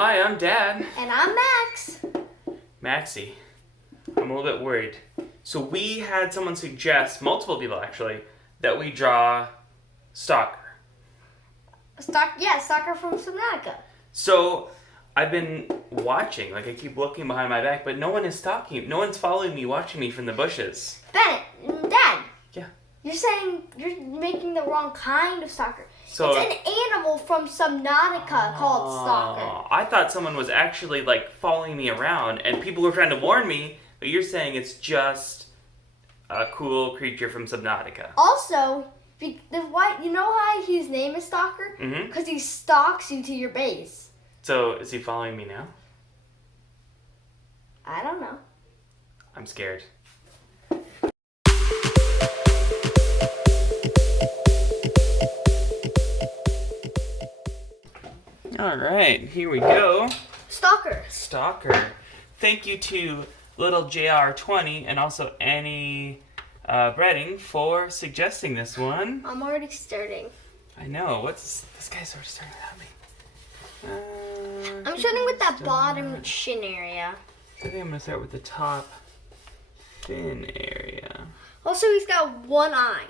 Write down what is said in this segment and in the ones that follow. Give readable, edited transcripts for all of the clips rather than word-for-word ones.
Hi, I'm Dad. And I'm Max. Maxie. I'm a little bit worried. So we had someone suggest, multiple people actually, that we draw Stalker. Stalker from Subnautica. So I've been watching, I keep looking behind my back, but no one is stalking. No one's following me, watching me from the bushes. Dad. Yeah. You're saying you're making the wrong kind of stalker. So, it's an animal from Subnautica called Stalker. I thought someone was actually following me around and people were trying to warn me, but you're saying it's just a cool creature from Subnautica. Also, you know how his name is Stalker? Mm-hmm. Because he stalks you to your base. So is he following me now? I don't know. I'm scared. Alright, here we go. Stalker. Thank you to little JR20 and also Annie Breding for suggesting this one. I'm already starting. I know. This guy's already starting without me. I'm starting with that bottom chin area. I think I'm going to start with the top fin area. Also, he's got one eye.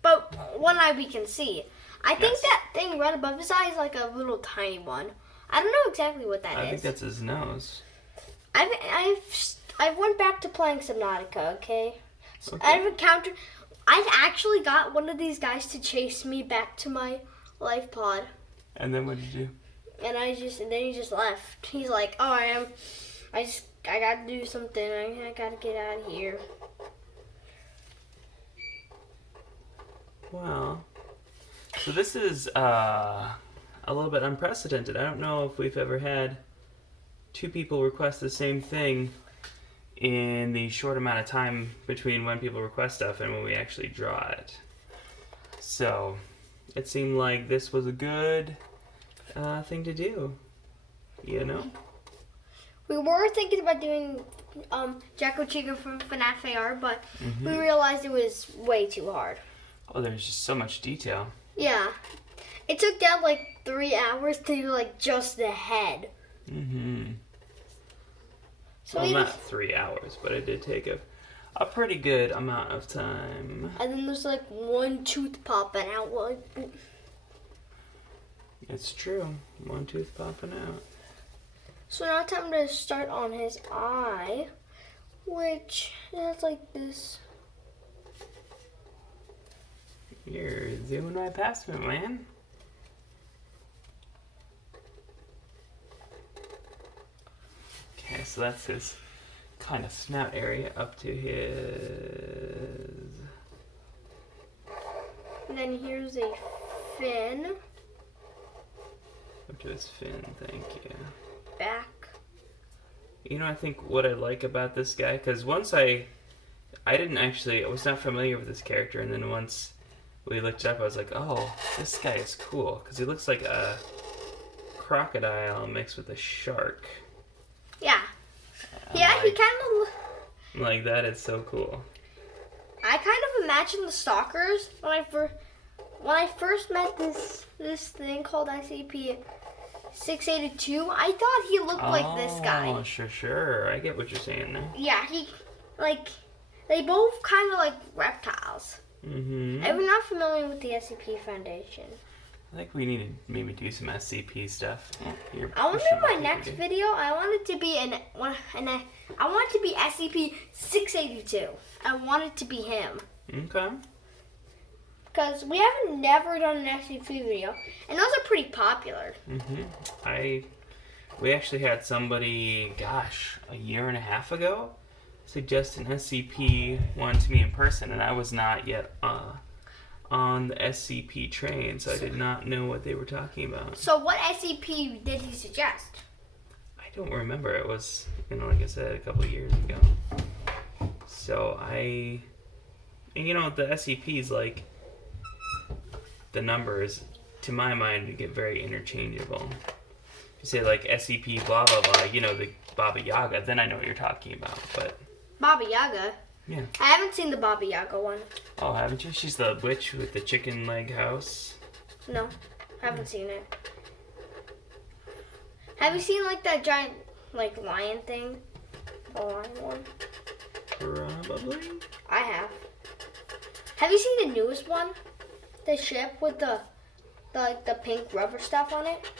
But one eye we can see. I think that thing right above his eye is like a little tiny one. I don't know exactly what that is. I think that's his nose. I went back to playing Subnautica, okay? I've actually got one of these guys to chase me back to my life pod. And then what did you do? And then he just left. He's like, oh, I gotta do something. I gotta get out of here. Wow. So this is a little bit unprecedented. I don't know if we've ever had two people request the same thing in the short amount of time between when people request stuff and when we actually draw it. So it seemed like this was a good thing to do, you know? We were thinking about doing Jacko Chica from FNAF AR, but we realized it was way too hard. Oh, there's just so much detail. Yeah. It took Dad 3 hours to do just the head. Mm-hmm. So well, not 3 hours, but it did take a pretty good amount of time. And then there's one tooth popping out. It's true. One tooth popping out. So now it's time to start on his eye, which has this. You're zooming right past me, man. Okay, so that's his kind of snout area up to his... And then here's a fin. Up to his fin, thank you. Back. You know, I think what I like about this guy, because once I was not familiar with this character, and then once we looked it up, I was like, oh, this guy is cool, because he looks like a crocodile mixed with a shark. Yeah. Yeah, he kind of... Like, that is so cool. I kind of imagine the stalkers when I first met this thing called SCP-682. I thought he looked like this guy. Oh, sure. I get what you're saying there. Yeah, they both kind of like reptiles. Mm-hmm. I'm not familiar with the SCP Foundation. I think we need to maybe do some SCP stuff. I want in my next video. I want it to be I want it to be SCP-682. I want it to be him. Okay. Because we haven't never done an SCP video, and those are pretty popular. Mm-hmm. We actually had somebody, a year and a half ago, suggest an SCP one to me in person, and I was not yet on the SCP train, so I did not know what they were talking about. So what SCP did he suggest? I don't remember. It was, like I said, a couple of years ago. So the SCPs, the numbers, to my mind, get very interchangeable. If you say SCP blah blah blah, the Baba Yaga, then I know what you're talking about, but... Baba Yaga? Yeah. I haven't seen the Baba Yaga one. Oh, haven't you? She's the witch with the chicken leg house. No, haven't seen it. Have you seen like that giant like lion thing? The lion one? Probably. I have. Have you seen the newest one? The ship with the pink rubber stuff on it?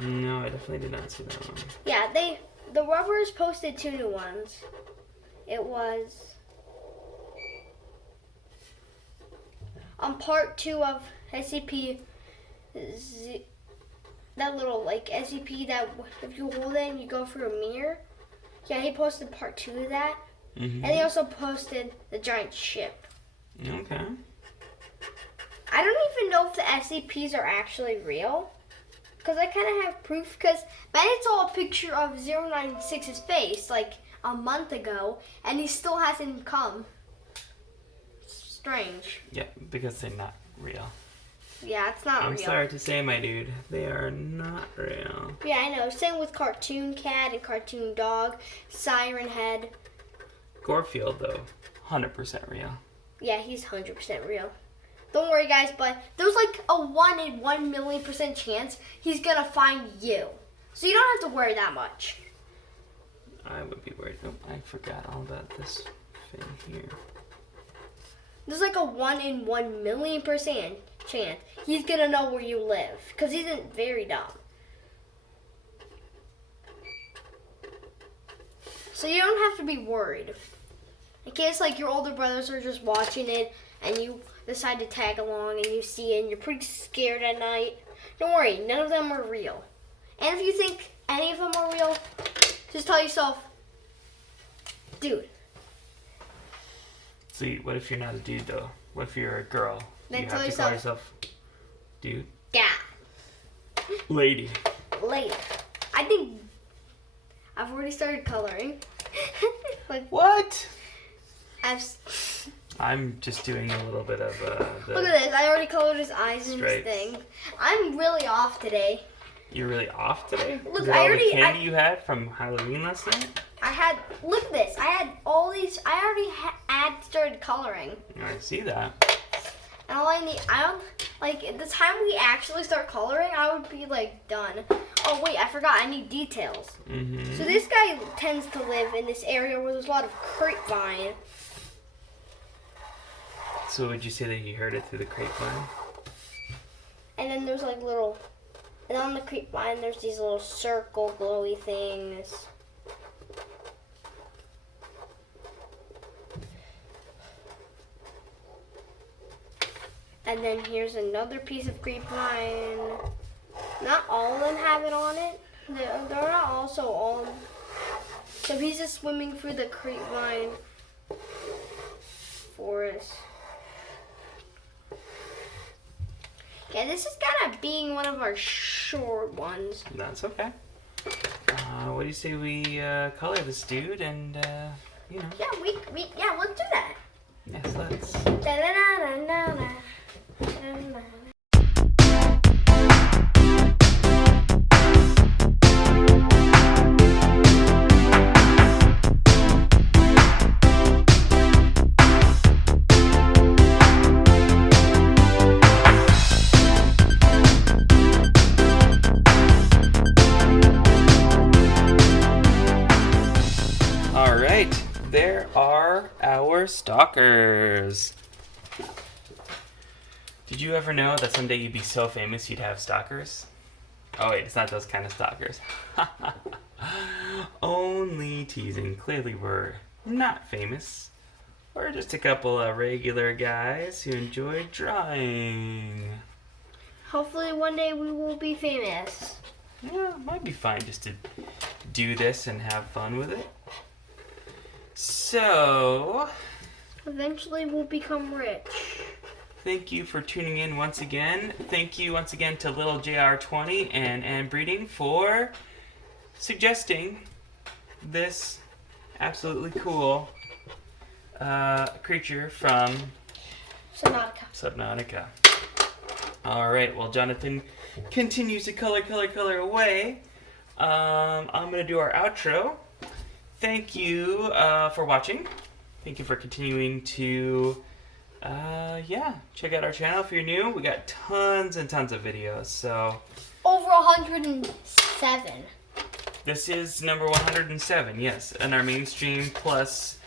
No, I definitely did not see that one. Yeah, the rubbers posted 2 new ones. It was on part 2 of SCP. That little like SCP that if you hold it and you go through a mirror. Yeah, he posted part 2 of that. Mm-hmm. And he also posted the giant ship. Okay. I don't even know if the SCPs are actually real. Because I kind of have proof. Because Bennett saw a picture of 096's face like a month ago. And he still hasn't come. Strange. Yeah, because they're not real. Yeah, it's not I'm real. sorry to say, my dude, they are not real. Yeah, I know. Same with Cartoon Cat and Cartoon Dog. Siren Head. Gorefield, though, 100% real. Yeah, he's 100% real. Don't worry, guys, but there's like a 1 in 1,000,000% chance he's gonna find you. So you don't have to worry that much. I would be worried. Oh, I forgot all about this thing here. There's like a 1 in 1,000,000% chance he's gonna know where you live. Because he's very dumb. So you don't have to be worried. In case like your older brothers are just watching it and you decide to tag along and you see it and you're pretty scared at night, don't worry, none of them are real. And if you think any of them are real, just tell yourself, dude. See, what if you're not a dude, though? What if you're a girl? Then you tell have to call yourself dude? Yeah. Lady. Later. I think I've already started coloring. Like, What? I've... I'm just doing a little bit of the... Look at this. I already colored his eyes in this stripes. thing. I'm really off today. You're really off today? Look, Is it I all already- the candy you had from Halloween last night? Look at this. I had all these. I already had started coloring. I see that. And all I need, like, at the time we actually start coloring, I would be, like, done. Oh, wait, I forgot. I need details. Mm-hmm. So this guy tends to live in this area where there's a lot of grapevine. So would you say that you heard it through the grapevine? And then there's, like, little... And on the grapevine, there's these little circle glowy things. And then here's another piece of grapevine. Not all of them have it on it. They're not also all. So he's just swimming through the grapevine forest. Yeah, this is kind of being one of our short ones. That's okay. What do you say we color this dude and, you know. Yeah, let's do that. Yes, let's. Da-da-da-da-da-da. All right, there are our stalkers. Did you ever know that someday you'd be so famous you'd have stalkers? Oh wait, it's not those kind of stalkers. Only teasing. Clearly we're not famous. We're just a couple of regular guys who enjoy drawing. Hopefully one day we will be famous. Yeah, it might be fine just to do this and have fun with it. So, Eventually we'll become rich. thank you for tuning in once again. Thank you once again to Little JR20 and Breding for suggesting this absolutely cool creature from Subnautica. Alright, well Jonathan continues to color away. I'm going to do our outro. Thank you for watching. Thank you for continuing to check out our channel if you're new. We got tons and tons of videos, so Over 107. This is number 107, yes, in our mainstream. Plus,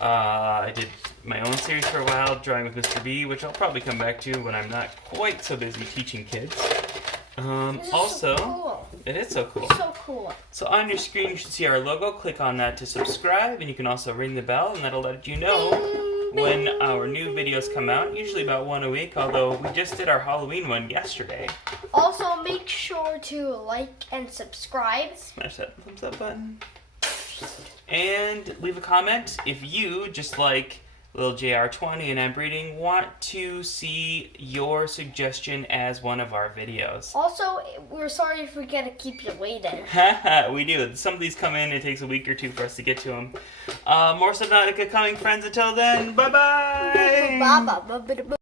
I did my own series for a while, Drawing with Mr. B, which I'll probably come back to when I'm not quite so busy teaching kids. Also, so cool. It is so cool. So cool. So on your screen, you should see our logo. Click on that to subscribe, and you can also ring the bell, and that'll let you know when our new videos come out. Usually about one a week, although we just did our Halloween one yesterday. Also, make sure to like and subscribe. Smash that thumbs up button. And leave a comment if you, just like Lil JR20 and I'm Breding, want to see your suggestion as one of our videos. Also, we're sorry if we gotta keep you waiting. We do. Some of these come in, it takes a week or two for us to get to them. More Subnautica coming, friends. Until then, bye-bye! Bye-bye.